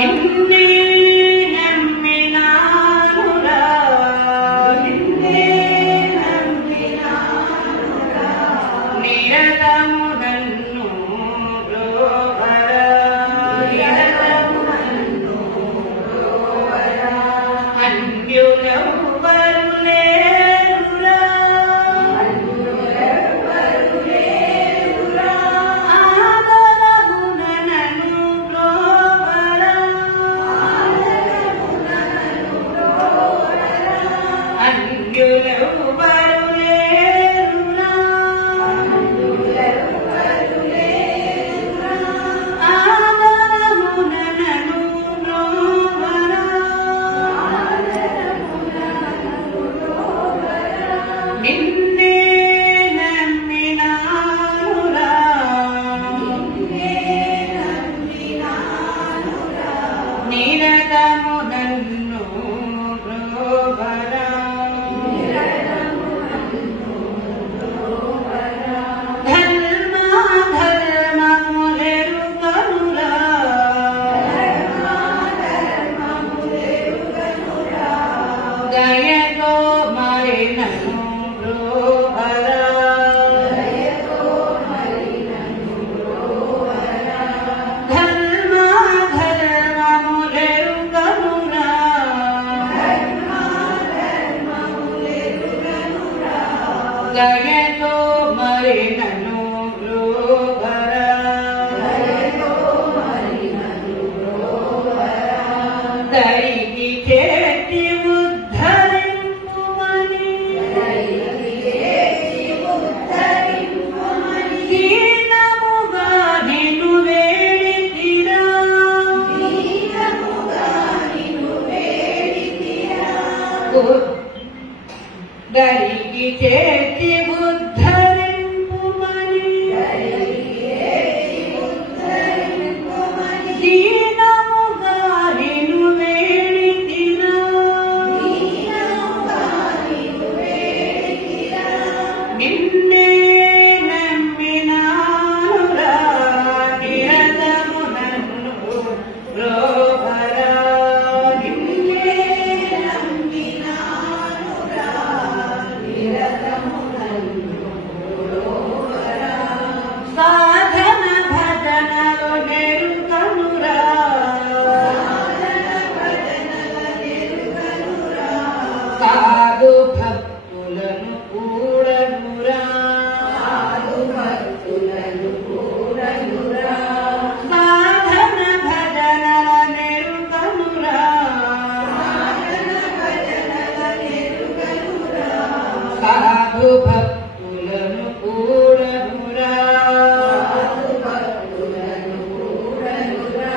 నిన్నే నమ్మినానురా నిన్నే నమ్మినానురా నిరతము నన్ను బ్రోవరా నిరతము నన్ను బ్రోవరా అన్యులెవ్వరు లేరురా అన్యులెవ్వరు లేరురా ఆదరమున నన్ను బ్రోవరా ఆదరమున నన్ను బ్రోవరా అన్యులెవ్వరు లేరురా అన్యులెవ్వరు లేరురా ఆదరమున నన్ను బ్రోవరా నిన్నే నమ్మినానురా నిన్నే నమ్మినానురా నిరతము నన్ను బ్రోవరా నిరతము నన్ను బ్రోవరా ధర్మములెరుగనురా ధర్మములెరుగనురా దయతో మరి నన్ను బ్రోవరా దయతో మరి నన్ను బ్రోవరా ధర్మములెరుగనురా ధర్మములెరుగనురా దయతో మరి నన్ను బ్రోవరా దయతో మరి నన్ను బ్రోవరా దైకి చేతి ఉద్ధరింపుమని దైకి చేతి ఉద్ధరింపుమని దీనముగా నిన్ను వేడితిరా దీనముగా నిన్ను వేడితిరా దైకి చేతి ఉద్ధరింపుమని దైకి చేతి ఉద్ధరింపుమని దీనముగా నిన్ను వేడితిరా దీనముగా నిన్ను వేడితిరా నిన్నే నమ్మినానురా నిరతము నన్ను బ్రోవరా నిన్నే నమ్మినానురా నిరతము నన్ను బ్రోవరా సాధన భజనలు నెరుగనురా సాధన భజనలు నెరుగనురా సాధు భక్తులను కూడనురా సాధు భక్తులను కూడనురా సాధన భజనల నెరుగనురా సాధన భజనల నెరుగనురా సాధు భక్తులను కూడనురా సాధు భక్తులను కూడనురా